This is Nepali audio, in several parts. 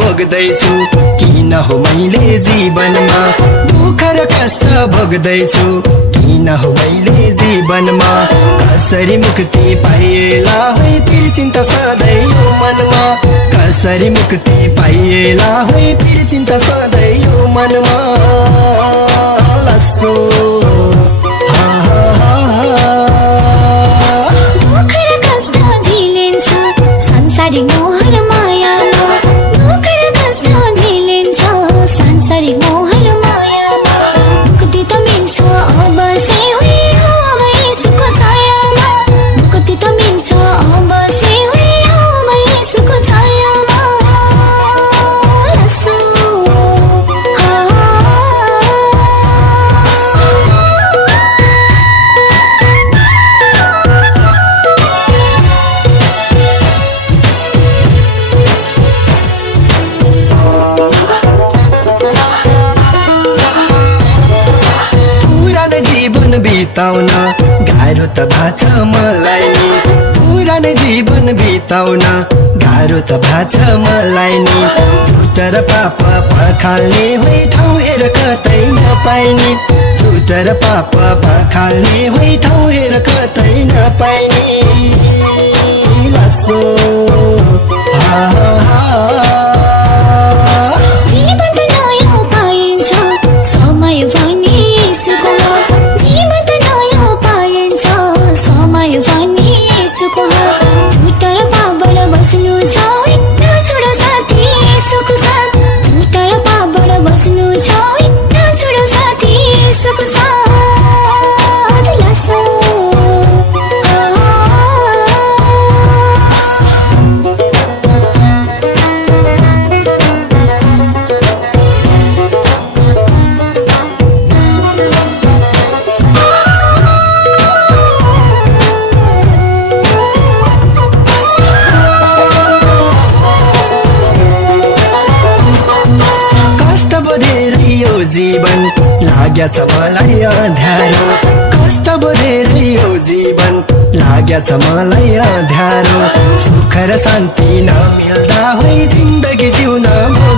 भोग्दैछु किन हो मैले जीवनमा दुःख र कष्ट भोग्दैछु किन हो मैले जीवनमा कसरी मुक्ति पाइएला होइ फेरि चिन्ता सधैँ यो मनमा कसरी मुक्ति पाइएला होइ फेरि चिन्ता सधैँ यो मनमा लस्सो दुःख र कष्ट झेलिन्छ संसारिक मोह र मायामा दुःख र कष्ट झेलिन्छ संसारिक मोह र मायामा मुक्ति त मिल्छ अब से हुई हो भई सुख छायामा मुक्ति त मिल्छ अब से हुई हो भई सुख छायामा लस्सो बिताउन गाह्रो त भाछ मलाई नि पुरानो जीवन बिताउन गाह्रो त भाछ मलाई नि झुट र पाप पखाल्ने होइ ठाउँ हेर कतै नपाइने झुट र पाप पखाल्ने होइ ठाउँ हेर कतै नपाइने लस्सो जीवन त नयाँ पाइन्छ समय भने यसको सुख झुट र पापबाट बस्नु छ नछोड साथी सुख साथ झुट र पापबाट बस्नु छ नछोड साथी सुख साथ लस्सो जीवन लाग्छ मलाई अँध्यारो कष्ट बोधेर यो जीवन लाग्छ मलाई अँध्यारो सुख र शान्ति नमिल्दा होइ जिन्दगी जिउन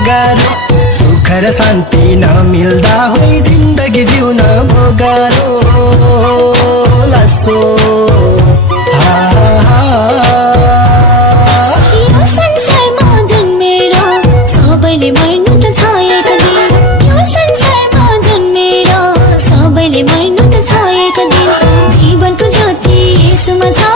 गाह्रो सुख र शान्ति नमिल्दा होइ जिन्दगी जिउन गाह्रो लस्सो यो संसारमा जन्मेर सबैले मर्नु त छ एक दिन यो संसारमा जन्मेर सबैले मर्नु त छ एक दिन जीवनको ज्योति यसुमा छ